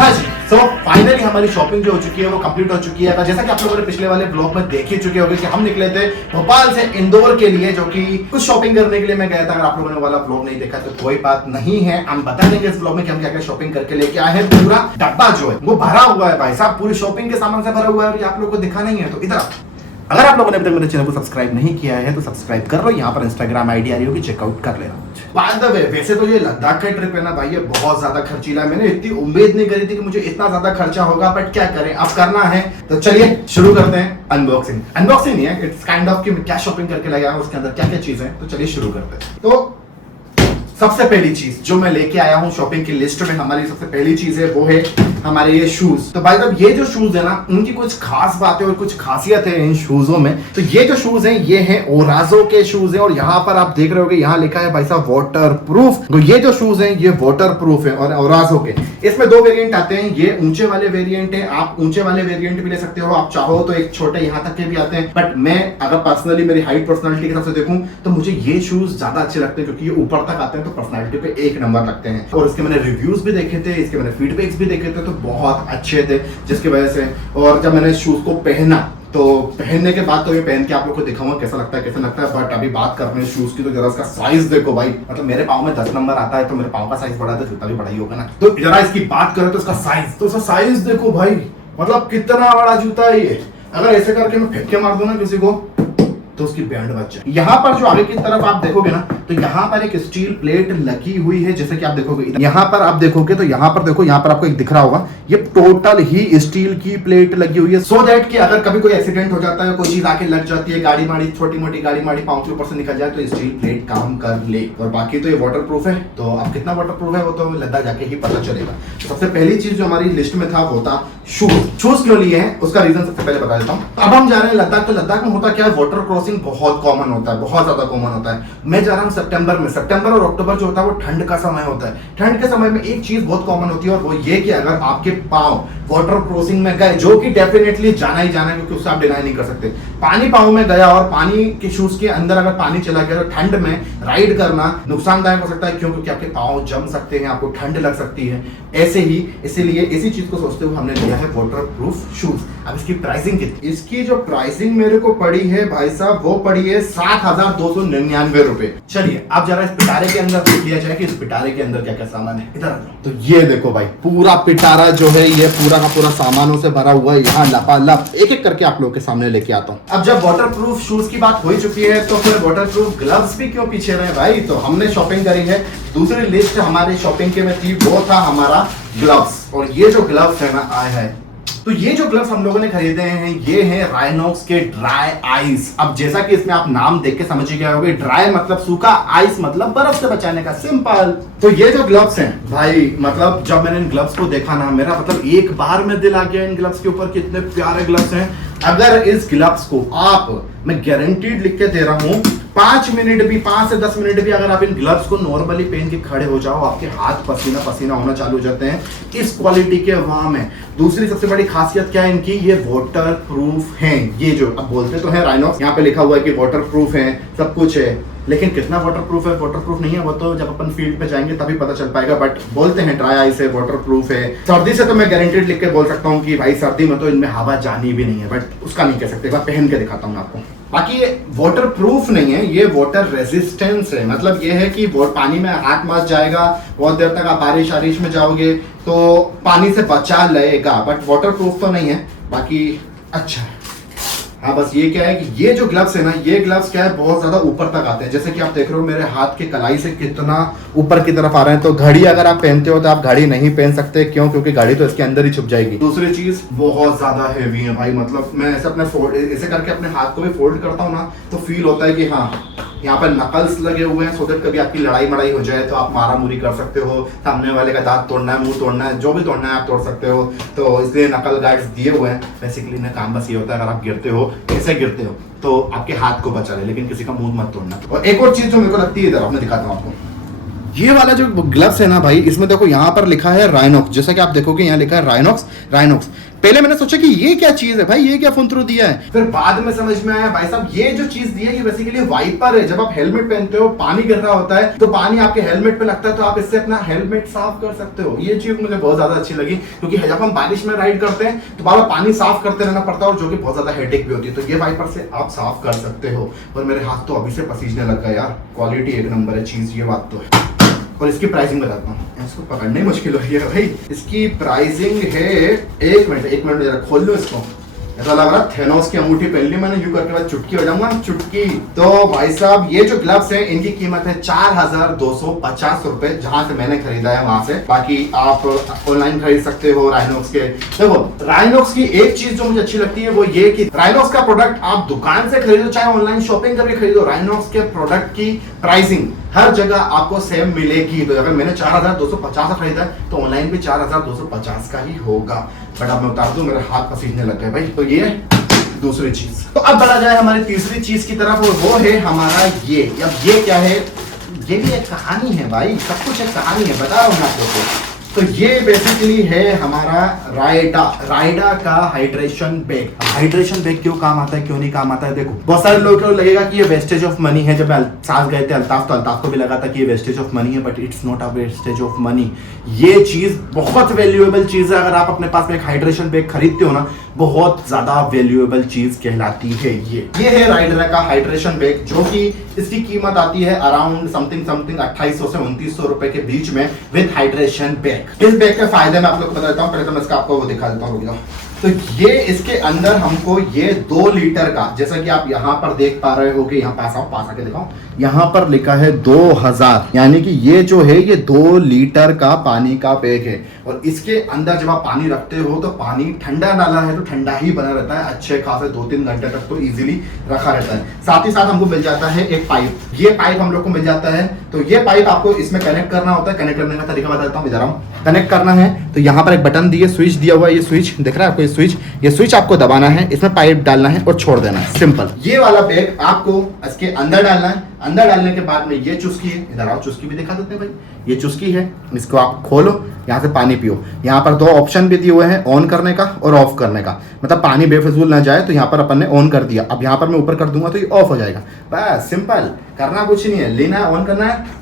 हाँ जी, so finally हमारी shopping जो हो चुकी है वो कंप्लीट हो चुकी है। जैसा कि आप लोगों ने पिछले वाले ब्लॉग में देख ही चुके होंगे कि हम निकले थे भोपाल से इंदौर के लिए, जो कि कुछ शॉपिंग करने के लिए मैं गया था। अगर आप लोगों ने वाला ब्लॉग नहीं देखा तो कोई बात नहीं है, हम बता देंगे इस ब्लॉग में कि हम क्या क्या शॉपिंग करके लेके आए हैं। पूरा डब्बा जो है वो भरा हुआ है भाई साहब, पूरी शॉपिंग के सामान से भरा हुआ है और ये आप लोगों को दिखा नहीं है। तो इधर अगर आप लोगों ने अभी तक मेरे चैनल को सब्सक्राइब नहीं किया है तो सब्सक्राइब कर लो। यहाँ पर इंस्टाग्राम आईडी आ रही होगी, चेकआउट कर लेना। बाय द वे, वैसे तो ये लद्दाख का ट्रिप है ना भाई, ये बहुत ज्यादा खर्चीला है। मैंने इतनी उम्मीद नहीं करी थी कि मुझे इतना ज्यादा खर्चा होगा, बट क्या करें, अब करना है। तो चलिए शुरू करते हैं अनबॉक्सिंग। अनबॉक्सिंग नहीं है, इट्स काइंड ऑफ कि मैं क्या शॉपिंग करके लाया हूं, उसके अंदर क्या क्या चीजें हैं। तो चलिए शुरू करते हैं। तो सबसे पहली चीज जो मैं लेके आया हूं शॉपिंग की लिस्ट में, हमारी सबसे पहली चीज है वो है हमारे ये शूज। तो भाई साहब ये जो शूज है ना, उनकी कुछ खास बातें और कुछ खासियत है इन शूजों में। तो ये जो शूज हैं ये हैं ओराजो के शूज हैं, और यहाँ पर आप देख रहे होगे यहाँ लिखा है भाई साहब वाटर प्रूफ। तो ये जो शूज हैं ये वाटर प्रूफ है और ओराजो के। इसमें दो वेरिएंट आते हैं, ये ऊंचे वाले वेरिएंट है, आप ऊंचे वाले वेरिएंट भी ले सकते हो, आप चाहो तो एक छोटे यहाँ तक के भी आते हैं। बट मैं अगर पर्सनली मेरी हाइट पर्सनालिटी के हिसाब से देखूं तो मुझे ये शूज ज्यादा अच्छे लगते हैं, क्योंकि ये ऊपर तक आते हैं तो पर्सनालिटी पे एक नंबर लगते हैं। और इसके मैंने रिव्यूज भी देखे थे, इसके मैंने फीडबैक्स भी देखे थे, तो बहुत अच्छे थे, जिसकी वजह से। और जब मैंने शूज को पहना तो पहनने के बाद तो ये पहन के आप लोग को दिखाऊंगा कैसा लगता है कैसा लगता है। बट अभी बात करते हैं शूज की, तो जरा इसका साइज देखो भाई, मतलब मेरे पाँव में 10 नंबर आता है तो मेरे पाँव का साइज बड़ा है तो जूता भी बड़ा ही होगा ना। तो जरा इसकी बात करें तो इसका साइज, तो इसका साइज देखो भाई, मतलब कितना बड़ा जूता है ये। अगर ऐसे करके मैं फेंक के मार दूं ना किसी को तो उसकी बैंड बच जाए। यहाँ पर जो आगे की तरफ आप देखोगे ना, तो यहाँ पर एक स्टील प्लेट लगी हुई है, जैसे कि आप देखोगे यहाँ पर आप देखोगे तो यहाँ पर देखो, यहाँ पर आपको एक दिख रहा होगा, ये टोटल ही स्टील की प्लेट लगी हुई है। सो दैट कि अगर कभी कोई एक्सीडेंट हो जाता है, कोई चीज आके लग जाती है, गाड़ी माड़ी छोटी मोटी गाड़ी माड़ी पाँव के ऊपर से निकल जाए, तो स्टील प्लेट काम कर ले। और बाकी तो ये वाटर प्रूफ है, तो अब कितना वाटर प्रूफ है वो तो लद्दाख जाके ही पता चलेगा। सबसे पहली चीज जो हमारी लिस्ट में था वो था शूज। शूज क्यों लिए हैं उसका रीजन सबसे पहले बता देता हूँ। अब हम जा रहे हैं लद्दाख, तो लद्दाख में होता क्या है, वाटर क्रॉसिंग बहुत कॉमन होता है, बहुत ज्यादा कॉमन होता है। मैं जा रहा हूँ सितंबर में, सितंबर और अक्टूबर जो होता है वो ठंड का समय होता है। ठंड के समय में एक चीज बहुत कॉमन होती है और वो ये कि अगर आपके पाँव वाटर क्रॉसिंग में गए, जो कि डेफिनेटली जाना ही जाना है क्योंकि उससे आप डिनाई नहीं कर सकते, पानी पाँव में गया और पानी के शूज के अंदर अगर पानी चला गया तो ठंड में राइड करना नुकसानदायक हो सकता है, क्योंकि आपके पाँव जम सकते हैं, आपको ठंड लग सकती है। ऐसे ही इसीलिए इसी चीज को सोचते हुए हमने लिया है वाटर प्रूफ शूज। अब इसकी प्राइसिंग कितनी, इसकी जो प्राइसिंग मेरे को पड़ी है भाई साहब वो पड़ी है 7,299 रुपए। चलिए अब जरा इस पिटारे के अंदर देख लिया जाए कि इस पिटारे के अंदर क्या क्या सामान है। इधर आ जाओ। तो ये देखो भाई, पूरा पिटारा जो है ये पूरा का पूरा सामानों से भरा हुआ है। यहाँ लपालप एक एक करके आप लोग के सामने लेके आता हूँ। अब जब वाटर प्रूफ शूज की बात हो चुकी है तो फिर वाटर प्रूफ ग्लव्स भी क्यों पीछे रहे भाई। तो हमने शॉपिंग करी है, दूसरी लिस्ट हमारी शॉपिंग के में थी वो था हमारा ग्लव्स। और ये जो ग्लव्स है ना आए हैं, तो ये जो ग्लव्स हम लोगों ने खरीदे हैं ये हैं राइनॉक्स के ड्राई आइस। अब जैसा कि इसमें आप नाम देख के समझ ही गए होंगे, ड्राई मतलब सूखा, आइस मतलब बर्फ से बचाने का, सिंपल। तो ये जो ग्लव्स हैं भाई, मतलब जब मैंने इन ग्लव्स को देखा ना, मेरा मतलब एक बार में दिल आ गया इन ग्लव्स के ऊपर, कितने प्यारे ग्लव्स हैं। अगर इस ग्लव्स को आप, मैं गारंटीड लिख के दे रहा हूं, 5 मिनट भी, 5 से 10 मिनट भी अगर आप इन ग्लव्स को नॉर्मली पहन के खड़े हो जाओ, आपके हाथ पसीना पसीना होना चालू हो जाते हैं इस क्वालिटी के वाम है। दूसरी सबसे बड़ी खासियत क्या है इनकी, ये वाटर प्रूफ हैं। ये जो अब बोलते तो है राइनॉक्स, यहाँ पे लिखा हुआ है कि वाटर प्रूफ है, सब कुछ है, लेकिन कितना वाटर प्रूफ है वाटर प्रूफ नहीं है वो तो जब अपन फील्ड पे जाएंगे तभी पता चल पाएगा। बट बोलते हैं ड्राई आइस है, वाटर प्रूफ है। सर्दी से तो मैं गारंटीड लिख के बोल सकता हूँ कि भाई सर्दी में तो इनमें हवा जानी भी नहीं है, बट उसका नहीं कह सकते, मैं पहन के दिखाता हूँ आपको। बाकी ये वाटर प्रूफ नहीं है, ये वाटर रेजिस्टेंस है। मतलब ये है कि पानी में हाथ मच जाएगा, बहुत देर तक आप बारिश आरिश में जाओगे तो पानी से बचा लेगा, बट वाटर प्रूफ तो नहीं है। बाकी अच्छा है। हाँ बस ये क्या है कि ये जो ग्लव्स है ना, ये ग्लव्स क्या है बहुत ज्यादा ऊपर तक आते हैं, जैसे कि आप देख रहे हो मेरे हाथ के कलाई से कितना ऊपर की तरफ आ रहे हैं। तो घड़ी अगर आप पहनते हो तो आप घड़ी नहीं पहन सकते, क्यों, क्योंकि घड़ी तो इसके अंदर ही छुप जाएगी। दूसरी चीज बहुत ज्यादा हैवी है भाई, मतलब मैं ऐसे अपने ऐसे करके अपने हाथ को भी फोल्ड करता हूँ ना तो फील होता है कि हाँ यहाँ पर नकल्स लगे हुए हैं, सो दैट कभी आपकी लड़ाई मड़ाई हो जाए तो आप मारा मुरी कर सकते हो, सामने वाले का दांत तोड़ना है, मुंह तोड़ना है, जो भी तोड़ना है आप तोड़ सकते हो। तो इसलिए नकल गार्ड्स दिए हुए हैं। बेसिकली इनका काम बस ये होता है, अगर आप गिरते हो, कैसे गिरते हो, तो आपके हाथ को बचा ले, लेकिन किसी का मुंह मत तोड़ना। और एक और चीज जो मेरे को लगती है, इधर आपने दिखाता हूँ आपको, ये वाला जो ग्लव्स है ना भाई, इसमें देखो यहाँ पर लिखा है राइनॉक्स, जैसा कि आप देखोगे यहाँ लिखा है राइनॉक्स। राइनॉक्स पहले मैंने सोचा कि ये क्या चीज है भाई, ये क्या फुंतरू दिया है, फिर बाद में समझ में आया भाई साहब ये जो चीज दी है ये बेसिकली वाइपर है। जब आप हेलमेट पहनते हो, पानी गिर रहा होता है तो पानी आपके हेलमेट पे लगता है, तो आप इससे अपना हेलमेट साफ कर सकते हो। ये चीज मुझे बहुत ज्यादा अच्छी लगी, क्योंकि जब हम बारिश में राइड करते हैं तो बार पानी साफ करते रहना पड़ता है, और जो कि बहुत ज्यादा हेडेक भी होती है। तो ये वाइपर से आप साफ कर सकते हो। और मेरे हाथ तो अभी से पसीजने लग गया यार, क्वालिटी एक नंबर है चीज, ये बात तो है। और इसकी प्राइसिंग बताता हूँ, इसको पकड़ने मुश्किल हो रही है भाई। इसकी प्राइसिंग है, एक मिनट जरा खोल लो इसको। ऐसा लग रहा थेनोस की अंगूठी पहन ली मैंने, यूं करके बाद चुटकी हो जाऊंगा, चुटकी। तो भाई साहब ये जो ग्लव्स है इनकी कीमत है 4250 रुपए, जहां से मैंने खरीदा है वहां से। बाकी आप ऑनलाइन खरीद सकते हो राइनॉक्स के। देखो राइनॉक्स की एक चीज जो मुझे अच्छी लगती है वो ये कि राइनॉक्स का प्रोडक्ट आप दुकान से खरीदो चाहे ऑनलाइन शॉपिंग करके खरीदो, राइनॉक्स के प्रोडक्ट की प्राइसिंग हर जगह आपको सेम मिलेगी। तो अगर मैंने 4250 का खरीदा है तो ऑनलाइन भी 4250 का ही होगा। बट अब मैं उतार दूं, मेरे हाथ पसीजने लग गए भाई। तो ये दूसरी चीज। तो अब बढ़ा जाए हमारी तीसरी चीज की तरफ, और वो है हमारा ये। अब ये क्या है, ये भी एक कहानी है भाई, सब कुछ एक कहानी है, बता रहा हूं मैं आपको। तो ये बेसिकली है हमारा रायडा का हाइड्रेशन बैग। हाइड्रेशन बैग क्यों काम आता है, क्यों नहीं काम आता है, देखो बहुत सारे लोगों को लगेगा कि ये वेस्टेज ऑफ मनी है। जब साथ गए थे अल्ताफ, तो अल्ताफ को भी लगा था कि ये वेस्टेज ऑफ मनी है, but it's not a wastage of money. ये चीज बहुत वैल्यूएबल चीज है। अगर आप अपने पास में एक हाइड्रेशन बैग खरीदते हो ना, बहुत ज्यादा वैल्यूएबल चीज कहलाती है ये है राइडर का हाइड्रेशन बैग, जो कि इसकी कीमत आती है अराउंड समथिंग 2800 से 2900 रुपए के बीच में विद हाइड्रेशन बैग। इस बैग के फायदे मैं आप लोग को बताता हूँ। पहले तो मैं इसका आपको वो दिखा देता हूँ। तो ये इसके अंदर हमको ये 2 लीटर का, जैसा कि आप यहाँ पर देख पा रहे हो कि यहाँ पास आके दिखाओ, यहाँ पर लिखा है 2000, यानी कि ये जो है ये 2 लीटर का पानी का बैग है। और इसके अंदर जब आप पानी रखते हो तो पानी ठंडा डाला है तो ठंडा ही बना रहता है, अच्छे खासे 2-3 घंटे तक तो इजीली रखा रहता है। साथ ही साथ हमको मिल जाता है एक पाइप, ये पाइप हम लोग को मिल जाता है। तो ये पाइप आपको इसमें कनेक्ट करना होता है। कनेक्ट करने का तरीका बताता हूँ, इधर आओ। कनेक्ट करना है तो यहाँ पर एक बटन दिए, स्विच दिया हुआ है, ये स्विच दिख रहा है आपको, ये स्विच आपको दबाना है, इसमें पाइप डालना है और छोड़ देना है, सिंपल। ये वाला बैग आपको इसके अंदर डालना है। अंदर डालने के बाद में ये चुस्की है, इधर आओ, चुस्की भी दिखा देते हैं भाई। ये चुस्की है, इसको आप खोलो, यहाँ से पानी पियो। यहाँ पर 2 ऑप्शन भी दिए हुए हैं, ऑन करने का और ऑफ करने का। मतलब पानी बेफिजूल ना जाए, तो यहाँ पर अपन ने ऑन कर दिया। अब यहाँ पर मैं ऊपर कर दूंगा तो ये ऑफ हो जाएगा। बस सिंपल, करना कुछ नहीं है, लेना है, ऑन करना है,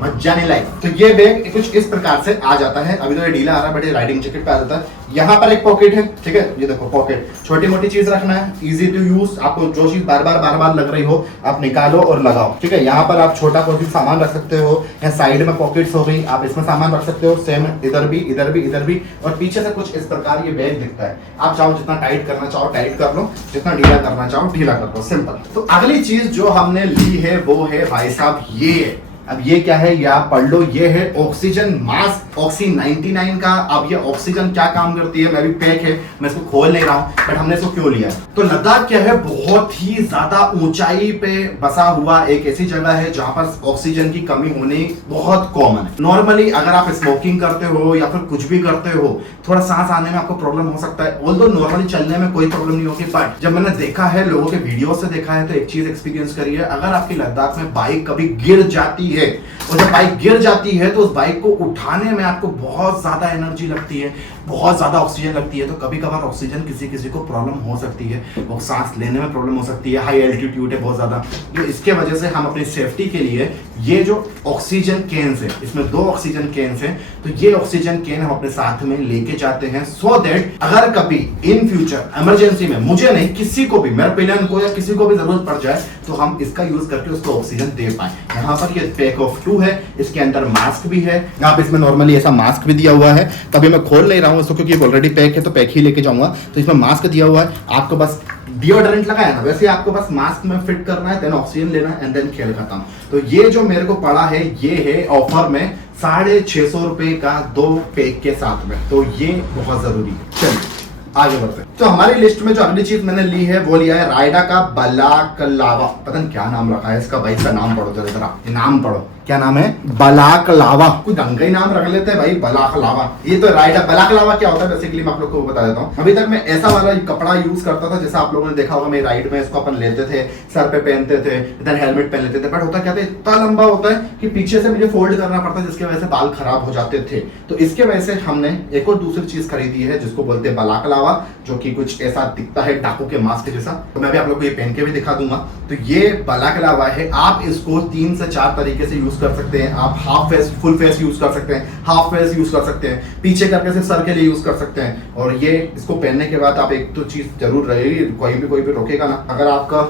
मजा नहीं लाइक। तो ये बैग कुछ इस प्रकार से आ जाता है। अभी तो ये ढीला आ रहा है, बट ये राइडिंग जैकेट पे आ जाता है। यहाँ पर एक पॉकेट है, ठीक है, ये देखो पॉकेट, छोटी मोटी चीज रखना है, इजी टू यूज। आपको जो चीज बार बार लग रही हो आप निकालो और लगाओ, ठीक है। यहाँ पर आप छोटा कोई सामान रख सकते हो, या साइड में पॉकेट्स हो गई, आप इसमें सामान रख सकते हो। सेम इधर भी, और पीछे से कुछ इस प्रकार ये बैग दिखता है। आप चाहो जितना टाइट करना चाहो टाइट कर लो, जितना ढीला करना चाहो ढीला कर लो, सिंपल। तो अगली चीज जो हमने ली है वो है भाई साहब ये। अब ये क्या है, ये आप पढ़ लो, ये है ऑक्सीजन मास्क, ऑक्सी 99 का। अब ये ऑक्सीजन क्या काम करती है, मैं भी पैक है, मैं इसको खोल नहीं रहा हूं, बट हमने इसको क्यों लिया है। तो लद्दाख क्या है, बहुत ही ज्यादा ऊंचाई पे बसा हुआ एक ऐसी जगह है जहां पर ऑक्सीजन की कमी होनी बहुत कॉमन है। नॉर्मली अगर आप स्मोकिंग करते हो या फिर कुछ भी करते हो, थोड़ा सांस आने में आपको प्रॉब्लम हो सकता है। ऑल्दो नॉर्मली चलने में कोई प्रॉब्लम नहीं होगी, बट जब मैंने देखा है, लोगों के वीडियो से देखा है, तो एक चीज एक्सपीरियंस करी है, अगर आपकी लद्दाख में बाइक कभी गिर जाती है, और जब बाइक गिर जाती है तो उस बाइक को उठाने में आपको बहुत ज्यादा एनर्जी लगती है, बहुत ज्यादा ऑक्सीजन लगती है। तो कभी कभार ऑक्सीजन किसी को प्रॉब्लम हो सकती है, वो सांस लेने में प्रॉब्लम हो सकती है, हाई एल्टीट्यूड है बहुत ज्यादा। तो इसके वजह से हम अपनी सेफ्टी के लिए ये जो ऑक्सीजन कैन्स है, इसमें 2 ऑक्सीजन कैन्स हैं, तो ये ऑक्सीजन कैन हम अपने साथ में लेके जाते हैं, सो दैट अगर कभी इन फ्यूचर इमरजेंसी में मुझे नहीं, किसी को भी, मेरे पिलन को या किसी को भी जरूरत पड़ जाए, तो हम इसका यूज करके उसको ऑक्सीजन दे पाए। यहाँ पर ये पैक ऑफ 2 है, इसके अंदर मास्क भी है। यहाँ पे इसमें नॉर्मली ऐसा मास्क भी दिया हुआ है, तभी मैं खोल नहीं रहा हूँ इसको, क्योंकि ऑलरेडी पैक है तो पैक ही लेके जाऊंगा। तो इसमें मास्क दिया हुआ है, आपको बस डिओड्रेंट लगाया ना, वैसे आपको बस मास्क में फिट करना है, देन ऑक्सीजन लेना है, एंड देन खेल खत्म। तो ये जो मेरे को पड़ा है, ये है ऑफर में 650 रुपए का 2 पैक के साथ में, तो ये बहुत जरूरी है। चलिए आगे बढ़ते हैं। तो हमारी लिस्ट में जो अगली चीज मैंने ली है वो लिया है रायडा का बलाकलावा। पता नहीं क्या नाम रखा है इसका भाई, इसका नाम पढ़ो जरा, नाम पढ़ो। क्या नाम है, बलाकलावा। कोई ढंग का ही नाम रख लेते हैं भाई, बलाकलावा। ये तो राइट है। बलाकलावा क्या होता है बेसिकली मैं आप लोग को बता देता हूँ। अभी तक मैं ऐसा वाला कपड़ा यूज करता था, जैसा आप लोगों ने देखा होगा मेरी राइड में, इसको अपन लेते थे, सर पे पहनते थे, देन हेलमेट पहन लेते थे। बट होता क्या था, इतना लंबा होता है कि पीछे से मुझे फोल्ड करना पड़ता है, जिसकी वजह से बाल खराब हो जाते थे। तो इसके वजह से हमने एक और दूसरी चीज खरीदी है जिसको बोलते हैं बलाकलावा, जो कि कुछ ऐसा दिखता है डाकू के मास्क जैसा। तो मैं भी आप लोग को ये पहन के भी दिखा दूंगा। तो ये बलाकलावा है। आप इसको 3 से 4 तरीके से यूज कर सकते हैं। आप half face, full face use कर सकते हैं, हाफ फेस यूज कर सकते हैं, पीछे करके सिर्फ सर के लिए यूज कर सकते हैं। और ये इसको पहनने के बाद आप एक तो चीज जरूर रहेगी, कोई भी रोकेगा ना। अगर आपका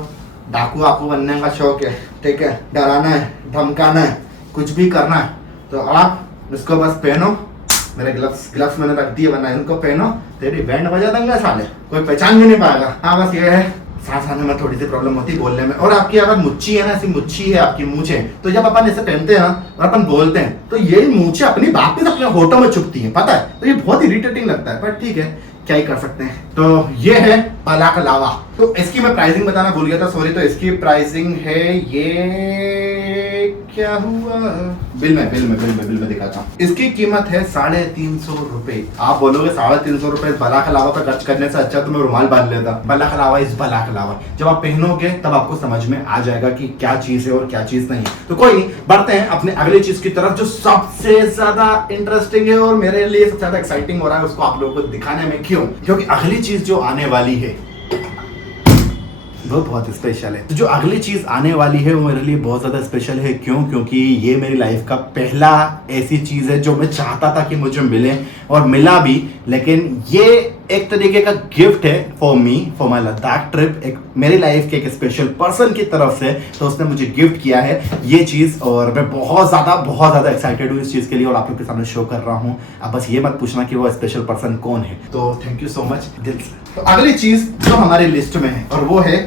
डाकू आपको बनने का शौक है, ठीक है, डराना है, धमकाना है, कुछ भी करना है, तो आप इसको बस पहनो। मेरे ग्लव्स मैंने रख दिए बनाए, इनको पहनो, तेरी बैंड बजा देंगे साले, कोई पहचान भी नहीं पाएगा। हाँ बस ये है, सांस आने में थोड़ी सी प्रॉब्लम होती है बोलने में। और आपकी अगर मुच्छी है ना, ऐसी मुच्छी है आपकी मूंछ है, तो जब अपन ऐसे पहनते हैं ना और अपन बोलते हैं, तो ये मूंछें अपनी वापस अपने होठों में चुभती हैं, पता है। तो ये बहुत इरिटेटिंग लगता है, पर ठीक है, क्या ही कर सकते हैं। तो ये है बलाकलावा। तो इसकी मैं प्राइसिंग बताना भूल गया था, सॉरी। तो इसकी प्राइसिंग है, ये क्या हुआ, बिल में दिखाता हूँ। इसकी कीमत है 350 रुपए। आप बोलोगे 350 रुपए बलाकलावा पर खर्च करने से अच्छा तो मैं रुमाल बांध लेता। बलाकलावा इस बलाकलावा जब आप पहनोगे तब आपको समझ में आ जाएगा कि क्या चीज है और क्या चीज नहीं। तो कोई बढ़ते हैं अपने अगली चीज की तरफ, जो सबसे ज्यादा इंटरेस्टिंग है और मेरे लिए सबसे ज्यादा एक्साइटिंग हो रहा है उसको आप लोगों को दिखाने में। क्यों? क्योंकि अगली चीज जो आने वाली है वो बहुत स्पेशल है। तो जो अगली चीज आने वाली है वो मेरे लिए बहुत ज्यादा स्पेशल है। क्यों? क्योंकि ये मेरी लाइफ का पहला ऐसी चीज है जो मैं चाहता था कि मुझे मिले और मिला भी। लेकिन ये एक तरीके का गिफ्ट है for me, for my Ladakh trip. एक मेरी लाइफ के एक स्पेशल पर्सन की तरफ से, तो उसने मुझे गिफ्ट किया है ये चीज। और मैं बहुत ज्यादा एक्साइटेड हूँ इस चीज के लिए और आप लोग के सामने शो कर रहा हूँ। अब बस ये मत पूछना कि वो स्पेशल पर्सन कौन है। तो थैंक यू सो मच दिल से। तो अगली चीज जो हमारी लिस्ट में है और वो है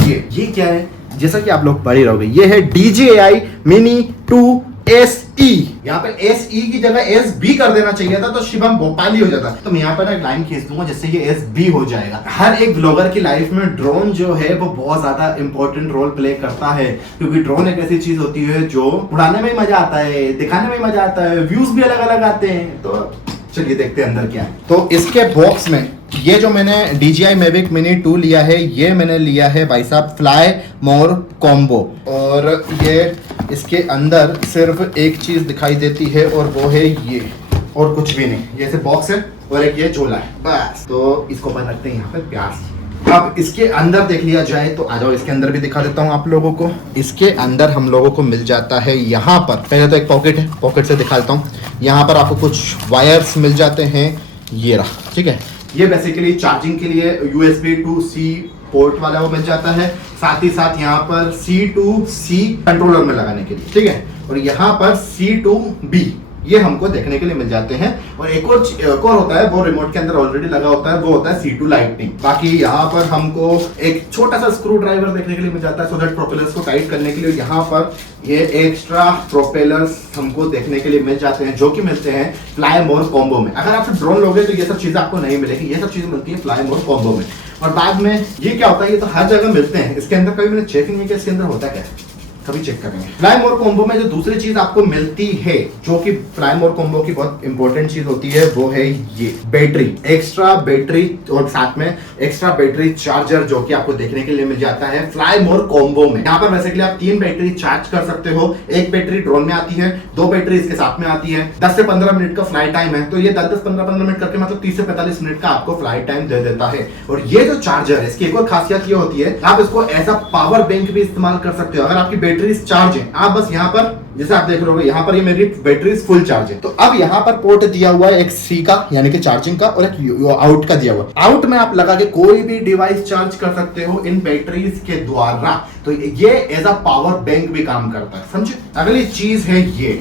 ये क्या है, जैसा कि आप लोग पढ़ ही रहोगे, ये है DJI Mini 2 SE। यहाँ पे SE की जगह SB कर देना चाहिए था, तो शिवम भोपाली हो जाता। तो मैं यहाँ पर एक लाइन खींच दूंगा जिससे ये SB हो जाएगा। हर एक ब्लॉगर की लाइफ में ड्रोन जो है वो बहुत ज्यादा इंपॉर्टेंट रोल प्ले करता है, क्योंकि ड्रोन एक ऐसी चीज होती है जो उड़ाने में ही मजा आता है, दिखाने में ही मजा आता है, व्यूज भी अलग अलग आते हैं। तो चलिए देखते हैं अंदर क्या है। तो इसके बॉक्स में ये जो मैंने DJI Mavic Mini 2 लिया है, ये मैंने लिया है भाई साहब फ्लाई मोर कॉम्बो। और ये इसके अंदर सिर्फ एक चीज दिखाई देती है और वो है ये, और कुछ भी नहीं। ये सिर्फ बॉक्स है और एक ये झोला है बस। तो इसको अपन रखते हैं यहाँ पे प्यार से। अब इसके अंदर देख लिया जाए तो आ जाओ, इसके अंदर भी दिखा देता हूँ आप लोगों को। इसके अंदर हम लोगों को मिल जाता है यहाँ पर, पहले तो एक पॉकेट है, पॉकेट से दिखा देता हूँ। यहाँ पर आपको कुछ वायर्स मिल जाते हैं, ये रहा, ठीक है। ये बेसिकली चार्जिंग के लिए USB to C पोर्ट वाला वो मिल जाता है, साथ ही साथ यहाँ पर C to C कंट्रोलर में लगाने के लिए, ठीक है। और यहाँ पर C to B ये हमको देखने के लिए मिल जाते हैं। और एक और होता है, वो रिमोट के अंदर ऑलरेडी लगा होता है, वो होता है C2 लाइटनिंग। बाकी यहाँ पर हमको एक छोटा सा स्क्रू ड्राइवर देखने के लिए मिल जाता है, सो दैट प्रोपेलर्स को टाइट करने के लिए। यहाँ पर ये एक्स्ट्रा प्रोपेलर्स हमको देखने के लिए मिल जाते हैं, जो कि मिलते हैं फ्लाई मोर कॉम्बो में। अगर आप ड्रोन लोगे तो ये सब चीजें आपको नहीं मिलेगी, ये सब चीजें मिलती है फ्लाई मोर कॉम्बो में। और बाद में ये क्या होता है, ये तो हर जगह मिलते हैं। इसके अंदर कभी मैंने चेक नहीं किया इसके अंदर होता क्या है, कभी चेक करेंगे। फ्लाई मोर कॉम्बो में जो दूसरी चीज आपको मिलती है, जो कि फ्लाई मोर कॉम्बो की बहुत इंपॉर्टेंट चीज होती है, वो है ये बैटरी, एक्स्ट्रा बैटरी और साथ में एक्स्ट्रा बैटरी चार्जर, जो कि आपको देखने के लिए मिल जाता है फ्लाई मोर कॉम्बो में। यहाँ पर बेसिकली आप 3 बैटरी चार्ज कर सकते हो। एक बैटरी ड्रोन में आती है, 2 बैटरी इसके साथ में आती है। 10 से 15 मिनट का फ्लाई टाइम है, तो ये 10-15 मिनट करके मतलब 30 से 45 मिनट का आपको फ्लाई टाइम दे देता है। और ये जो चार्जर है, इसकी एक और खासियत ये होती है, आप इसको एज अ पावर बैंक भी इस्तेमाल कर सकते हो। अगर आपकी बैटरी चार्ज है, आप बस यहाँ पर जैसे आप देख रहे हो, यहाँ पर ये मेरी बैटरी फुल चार्ज है। तो अब यहाँ पर पोर्ट दिया हुआ है एक C का यानी कि चार्जिंग का, और एक आउट का दिया हुआ है। आउट में आप लगा के कोई भी डिवाइस चार्ज कर सकते हो इन बैटरीज के द्वारा। तो ये एज अ पावर बैंक भी काम करता है, समझे। अगली चीज है ये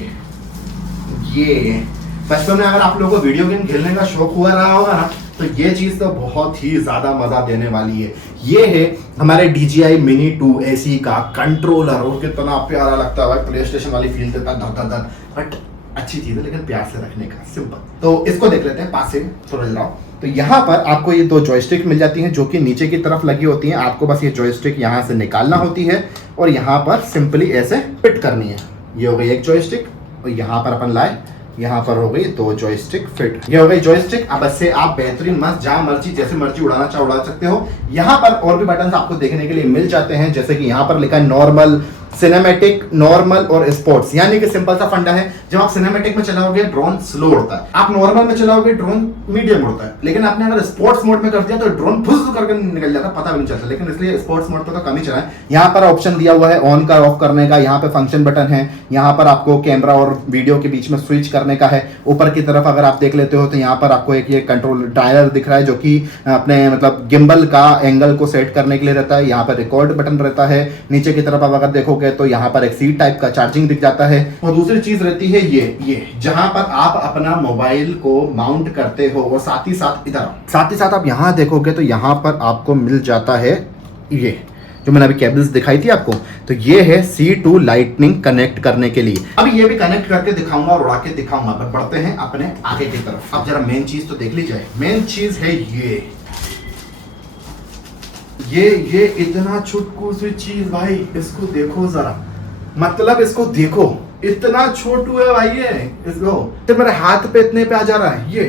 बचपन में अगर आप लोगों को वीडियो गेम खेलने का शौक हुआ रहा होगा ना, तो ये चीज तो बहुत ही ज्यादा मजा देने वाली है। ये है हमारे DJI Mini 2 SE का कंट्रोलर, और कितना प्यारा लगता है भाई, प्ले स्टेशन वाली फील देता है, धर। बट अच्छी चीज है, लेकिन प्यार से रखने का, सिंपल। तो इसको देख लेते हैं पास से, थोड़ा जरा। तो यहाँ पर आपको ये 2 जॉयस्टिक मिल जाती हैं, जो कि नीचे की तरफ लगी होती हैं। आपको बस ये जॉयस्टिक यहाँ से निकालना होती है और यहाँ पर सिंपली ऐसे फिट करनी है। ये हो गई एक जॉयस्टिक और यहाँ पर अपन लाए, यहाँ पर हो गई 2 जॉयस्टिक फिट। ये हो गई जॉयस्टिक। अब इससे आप बेहतरीन मस्त जहाँ मर्जी जैसे मर्जी उड़ाना चाहो उड़ा सकते हो। यहाँ पर और भी बटन आपको देखने के लिए मिल जाते हैं, जैसे कि यहाँ पर लिखा है नॉर्मल, सिनेमैटिक, नॉर्मल और स्पोर्ट्स। यानी कि सिंपल सा फंडा है, जब आप सिनेमैटिक में चलाओगे ड्रोन स्लो उड़ता है, आप नॉर्मल में चलाओगे ड्रोन मीडियम उड़ता है, लेकिन आपने अगर स्पोर्ट्स मोड में कर दिया तो ड्रोन फुस करके निकल जाता है, पता भी नहीं चलता। लेकिन इसलिए स्पोर्ट्स मोड पर तो कम ही चलाएं। यहाँ पर ऑप्शन दिया हुआ है ऑन का ऑफ करने का, यहाँ पे फंक्शन बटन है, यहाँ पर आपको कैमरा और वीडियो के बीच में स्विच करने का है। ऊपर की तरफ अगर आप देख लेते हो तो यहाँ पर आपको एक ये कंट्रोल डायल दिख रहा है, जो कि अपने मतलब गिम्बल का एंगल को सेट करने के लिए रहता है। यहाँ पर रिकॉर्ड बटन रहता है। नीचे की तरफ आप अगर देखोगे तो यहाँ पर एक टाइप का चार्जिंग दिख जाता है। और दूसरी चीज रहती है ये जहां पर आप अपना मोबाइल को माउंट करते हो, और साथ ही साथ आप यहां देखोगे तो यहां पर आपको मिल जाता है ये जो मैंने अभी केबल्स दिखाई थी आपको, तो ये है C2 लाइटनिंग कनेक्ट करने के लिए। अभी ये भी कनेक्ट करके दिखाऊंगा और उड़ा के दिखाऊंगा। पर बढ़ते हैं अपने आगे की तरफ। अब जरा मेन चीज तो देख ली जाए। मेन चीज है ये इतना छुटकू सी चीज भाई, इसको देखो जरा, मतलब इसको देखो, इतना छोटू है भाई ये, इसको तो मेरे हाथ पे इतने पे आ जा रहा है ये।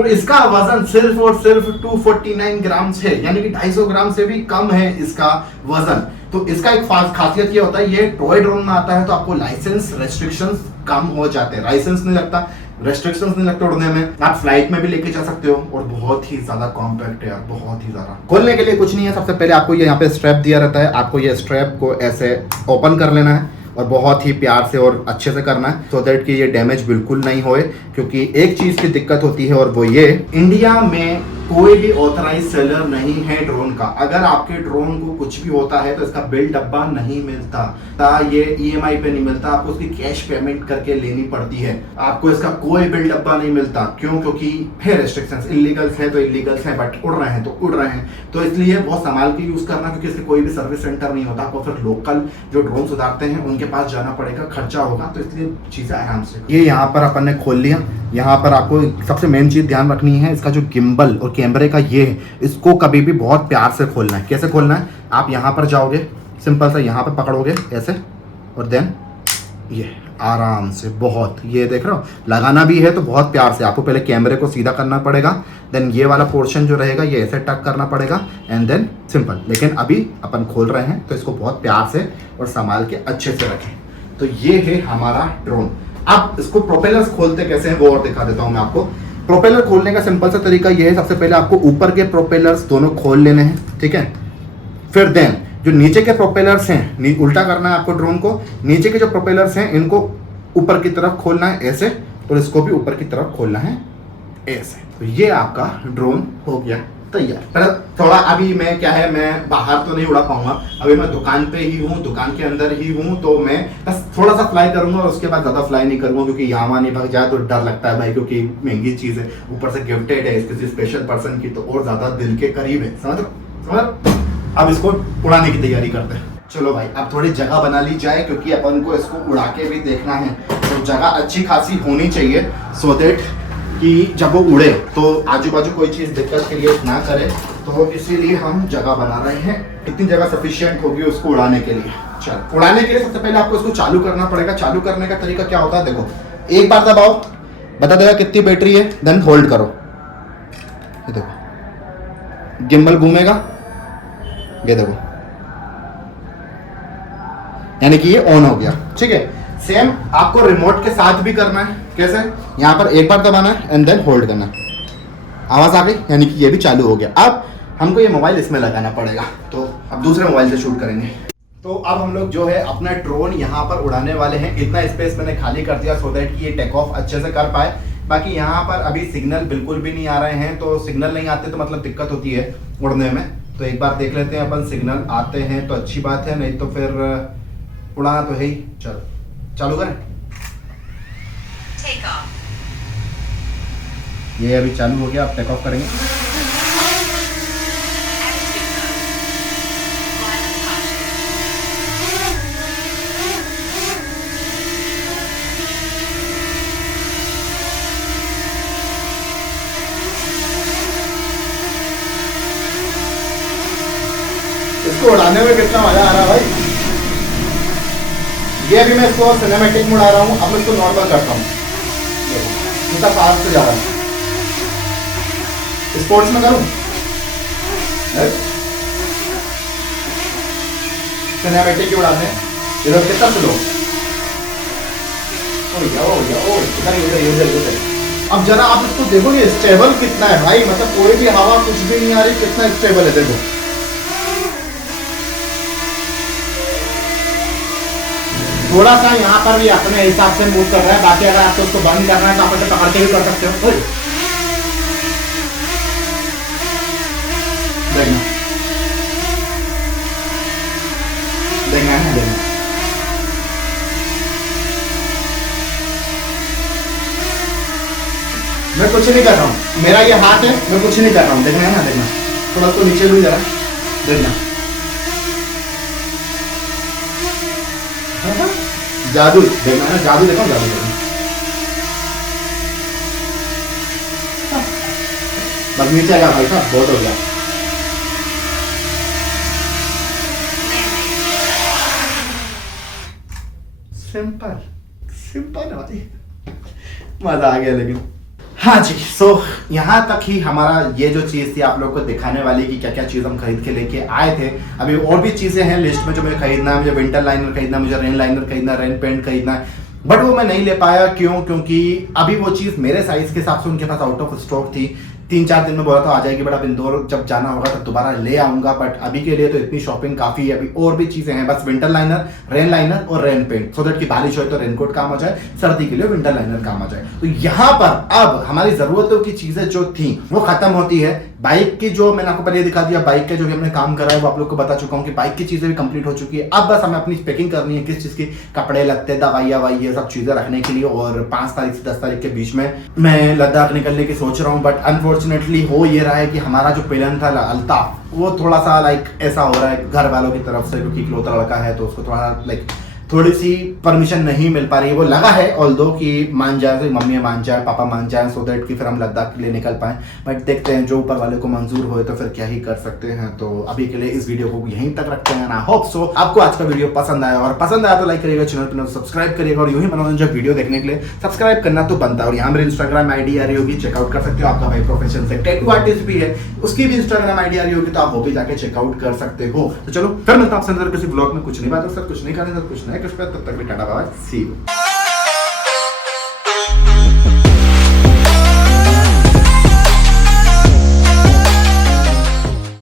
और इसका वजन सिर्फ और सिर्फ 249 ग्राम है, यानी कि 250 ग्राम से भी कम है इसका वजन। तो इसका एक खासियत ये होता है, ये टॉय ड्रोन में आता है तो आपको लाइसेंस रेस्ट्रिक्शंस कम हो जाते हैं। लाइसेंस नहीं लगता, रेस्ट्रिक्शंस नहीं लगते उड़ने में। आप फ्लाइट में भी लेके जा सकते हो और बहुत ही ज्यादा कॉम्पैक्ट है यार, बहुत ही ज्यादा। खोलने के लिए कुछ नहीं है, सबसे पहले आपको ये यहाँ पे स्ट्रैप दिया रहता है। आपको ये स्ट्रैप को ऐसे ओपन कर लेना है और बहुत ही प्यार से और अच्छे से करना है, सो दैट कि ये डैमेज बिल्कुल नहीं होए। क्योंकि एक चीज की दिक्कत होती है और वो ये, इंडिया में कोई भी ऑथराइज सेलर नहीं है ड्रोन का। अगर आपके ड्रोन को कुछ भी होता है तो इसका बिल डब्बा नहीं मिलता, ये EMI पे नहीं मिलता, आपको उसकी कैश पेमेंट करके लेनी पड़ती है। आपको इसका कोई बिल डब्बा नहीं मिलता। क्यों? क्योंकि है रेस्ट्रिक्शंस, इलीगल्स है तो इलीगल्स है, बट उड़ रहे हैं तो उड़ रहे हैं। तो इसलिए बहुत संभाल के यूज करना, क्योंकि इसके कोई भी सर्विस सेंटर नहीं होता। आपको फिर लोकल जो ड्रोन सुधारते हैं उनके पास जाना पड़ेगा, खर्चा होगा, तो इसलिए चीजें आराम से। ये यहाँ पर अपन ने खोल लिया। यहाँ पर आपको सबसे मेन चीज ध्यान रखनी है, इसका जो गिम्बल और कैमरे का ये है, इसको कभी भी बहुत प्यार से खोलना है। कैसे खोलना है? आप यहाँ पर जाओगे, सिंपल सा यहाँ पर पकड़ोगे ऐसे, और देन ये आराम से, बहुत, ये देख रहे हो, लगाना भी है तो बहुत प्यार से। आपको पहले कैमरे को सीधा करना पड़ेगा, देन ये वाला पोर्शन जो रहेगा ये ऐसे टक करना पड़ेगा, एंड देन सिंपल। लेकिन अभी अपन खोल रहे हैं तो इसको बहुत प्यार से और संभाल के अच्छे से रखें। तो ये है हमारा ड्रोन। अब इसको प्रोपेलर्स खोलते कैसे हैं वो और दिखा देता हूं मैं आपको। प्रोपेलर खोलने का सिंपल सा तरीका ये है, सबसे पहले आपको ऊपर के प्रोपेलर्स दोनों खोल लेने हैं, ठीक है। फिर देन जो नीचे के प्रोपेलर्स हैं, उल्टा करना है आपको ड्रोन को। नीचे के जो प्रोपेलर्स हैं इनको ऊपर की तरफ खोलना है ऐसे, और इसको भी ऊपर की तरफ खोलना है ऐसे। तो ये आपका ड्रोन हो गया तैयार। पर थोड़ा अभी मैं क्या है, मैं बाहर तो नहीं उड़ा पाऊंगा, अभी मैं दुकान पे ही हूँ, दुकान के अंदर ही हूँ, तो मैं बस थोड़ा सा फ्लाई करूंगा और उसके बाद ज्यादा फ्लाई नहीं करूंगा, क्योंकि यहाँ वहाँ नहीं भाग जाए तो डर लगता है भाई, क्योंकि महंगी चीज है, ऊपर से गिफ्टेड है किसी स्पेशल पर्सन की, तो और ज्यादा दिल के करीब है, समझ। अब इसको उड़ाने की तैयारी करते हैं। चलो भाई, अब थोड़ी जगह बना ली जाए, क्योंकि अपन को इसको उड़ा के भी देखना है, तो जगह अच्छी खासी होनी चाहिए, सो दैट कि जब वो उड़े तो आजू बाजू कोई चीज़ दिक्कत क्रिएट ना करे। तो इसीलिए हम जगह बना रहे हैं। कितनी जगह सफिशिएंट होगी उसको उड़ाने के लिए? चलो, उड़ाने के लिए सबसे पहले आपको इसको चालू करना पड़ेगा। चालू करने का तरीका क्या होता है, देखो, एक बार दबाओ, बता देगा कितनी बैटरी है, देन होल्ड करो, ये देखो गिम्बल घूमेगा, ये देखो, यानी कि ये ऑन हो गया, ठीक है। सेम आपको रिमोट के साथ भी करना है। कैसे? यहाँ पर एक बार दबाना है एंड देन होल्ड करना, आवाज आ गई, यानी कि ये भी चालू हो गया। अब हमको ये मोबाइल इसमें लगाना पड़ेगा, तो अब दूसरे मोबाइल से शूट करेंगे। तो अब हम लोग जो है अपना ड्रोन यहाँ पर उड़ाने वाले हैं। इतना स्पेस मैंने खाली कर दिया सो दैट कि ये टेक ऑफ अच्छे से कर पाए। बाकी यहाँ पर अभी सिग्नल बिल्कुल भी नहीं आ रहे हैं, तो सिग्नल नहीं आते तो मतलब दिक्कत होती है उड़ने में। तो एक बार देख लेते हैं अपन, सिग्नल आते हैं तो अच्छी बात है, नहीं तो फिर उड़ाना तो है ही। चलो चालू करें। ये अभी चालू हो गया, अब टेक ऑफ करेंगे। इसको उड़ाने में कितना मजा आ रहा है भाई। ये अभी मैं इसको सिनेमैटिक में उड़ा रहा हूँ, अब मैं इसको नॉर्मल करता हूँ, इतना फास्ट से जा रहा है। स्पोर्ट्स में करूँ, सिनेमैटिक ही उड़ाते हैं, इधर कितना स्लो, उधर। अब जरा आप इसको देखो, ये स्टेबल कितना है भाई, मतलब कोई भी हवा कुछ भी नहीं आ रही, कितना स्टेबल है देखो। थोड़ा सा यहाँ पर भी अपने हिसाब से मूव कर रहा है, बाकी अगर आपको उसको बंद करना है तो आप इसे पकड़ के भी कर सकते हो। देखना देखना है, देखना मैं कुछ नहीं कर रहा हूँ, मेरा ये हाथ है, मैं कुछ नहीं कर रहा हूँ, देखना है ना, देखना थोड़ा उसको नीचे भी जरा देखना। जादू देखना है, जादू देखो, जादू देखो, बस नीचे आएगा भाई साहब, बहुत हो गया। सिंपल सिंपल है भाई, मजा आ गया। लेकिन हाँ जी, सो यहाँ तक ही हमारा ये जो चीज़ थी आप लोगों को दिखाने वाली कि क्या क्या चीज़ हम खरीद के लेके आए थे। अभी और भी चीज़ें हैं लिस्ट में जो मुझे खरीदना है, मुझे विंटर लाइनर खरीदना, मुझे रेन लाइनर खरीदना, रेन पेंट खरीदना है, बट वो मैं नहीं ले पाया। क्यों? क्योंकि अभी वो चीज़ मेरे साइज़ के हिसाब से उनके पास आउट ऑफ स्टॉक थी। 3-4 दिन में बोला तो आ जाएगी, बट अब इंदौर जब जाना होगा तब दोबारा ले आऊंगा। बट अभी के लिए तो इतनी शॉपिंग काफ़ी है। अभी और भी चीज़ें हैं, बस विंटर लाइनर, रेन लाइनर और रेन पेंट, सो दैट कि बारिश हो तो रेनकोट काम आ जाए, सर्दी के लिए विंटर लाइनर काम आ जाए। तो यहाँ पर अब हमारी ज़रूरतों की चीज़ें जो थी वो खत्म होती है। बाइक की जो मैंने आपको पहले दिखा दिया, बाइक का जो भी हमने काम करा है वो आप लोग को बता चुका हूँ कि बाइक की चीज़ें भी कंप्लीट हो चुकी है। अब बस हमें अपनी पैकिंग करनी है, किस चीज़ की, कपड़े लगते, दवाइयाँ वाई, ये सब चीज़ें रखने के लिए। और 5 तारीख से 10 तारीख के बीच में मैं लद्दाख निकलने की सोच रहा हूँ। बट अनफॉर्चुनेटली हो ये रहा है कि हमारा जो प्लान था अल्ताफ, वो थोड़ा सा लाइक ऐसा हो रहा है घर वालों की तरफ से, क्योंकि इकलौता लड़का है तो उसको थोड़ा लाइक थोड़ी सी परमिशन नहीं मिल पा रही है। वो लगा है ऑल्दो कि मान जाए, तो मम्मी मान जाए, पापा मान जाए, सो दैट कि फिर हम लद्दाख के लिए निकल पाएं। बट देखते हैं, जो ऊपर वाले को मंजूर होए तो फिर क्या ही कर सकते हैं। तो अभी के लिए इस वीडियो को यहीं तक रखते हैं। आई होप सो आपको आज का वीडियो पसंद आया, और पसंद आया तो लाइक करिएगा, चैनल पर सब्सक्राइब करिएगा। और यूं ही मनोरंजक वीडियो देखने के लिए सब्सक्राइब करना तो बनता है। और यहाँ मेरी इंस्टाग्राम आईडी आ रही होगी, चेकआउट कर सकते हो। आपका भाई प्रोफेशन से टैटू आर्टिस्ट भी है, उसकी भी इंस्टाग्राम आईडी आ रही होगी, तो आप वो भी जाके चेकआउट कर सकते हो। तो चलो फिर मिलता हूं आपसे अंदर किसी ब्लॉग में, कुछ नहीं बात सर, कुछ नहीं करने सर, कुछ नहीं कुछ, तब तक टाटा बाय, सी यू।